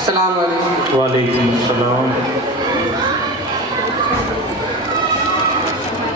अस्सलाम वालेकुम। वालेकुम अस्सलाम।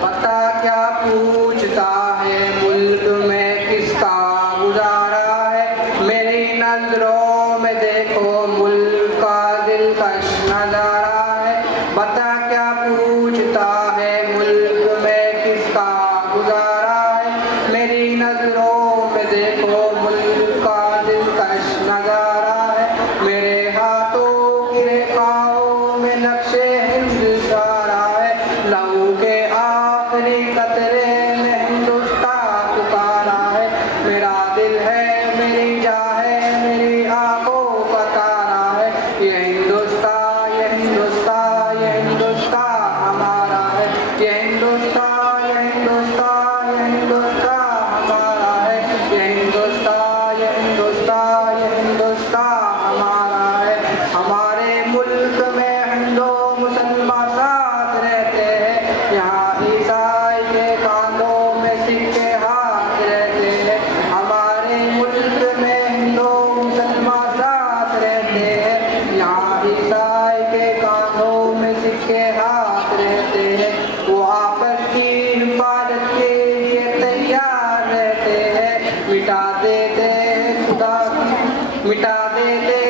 पता क्या पूछता है मुल्क में किसका गुजारा है, मेरी नजरों में देखो मुल्क का दिलकश नजारा है। पता क्या पूछता है मुल्क में किसका गुजारा है, मेरी नजरों में देखो मुल्क का दिलकश नजारा है। मेरे हाथों की रेखाओं में नक्शे हिंद सारा है, लहू के आखिरी कतरे में हिंदुस्तान पुकारा है। मेरा दिल है मेरी जान है मेरी आंखों का तारा है, ये हिंदुस्तान ये हिंदुस्तान ये हिंदुस्तान हमारा है। ये हिंदुस्तान ये हिंदुस्तान ये हिंदुस्तान हमारा है। ये हिंदुस्तान ये हिंदुस्तान ये हिंदुस्तान हमारा है। हमारे मुल्क में हिंदू मुसलमान साथ रहते हैं, यहाँ ईसाई के कांधों में सिख के हाथ रहते हैं। हमारे मुल्क में हिंदू मुसलमान साथ रहते हैं, यहाँ ईसाई के कांधों में सिख के हाथ रहते हैं। वो आपस की हिफाजत के लिए तैयार रहते हैं, मिटा देते हैं खुदा की मिटा देते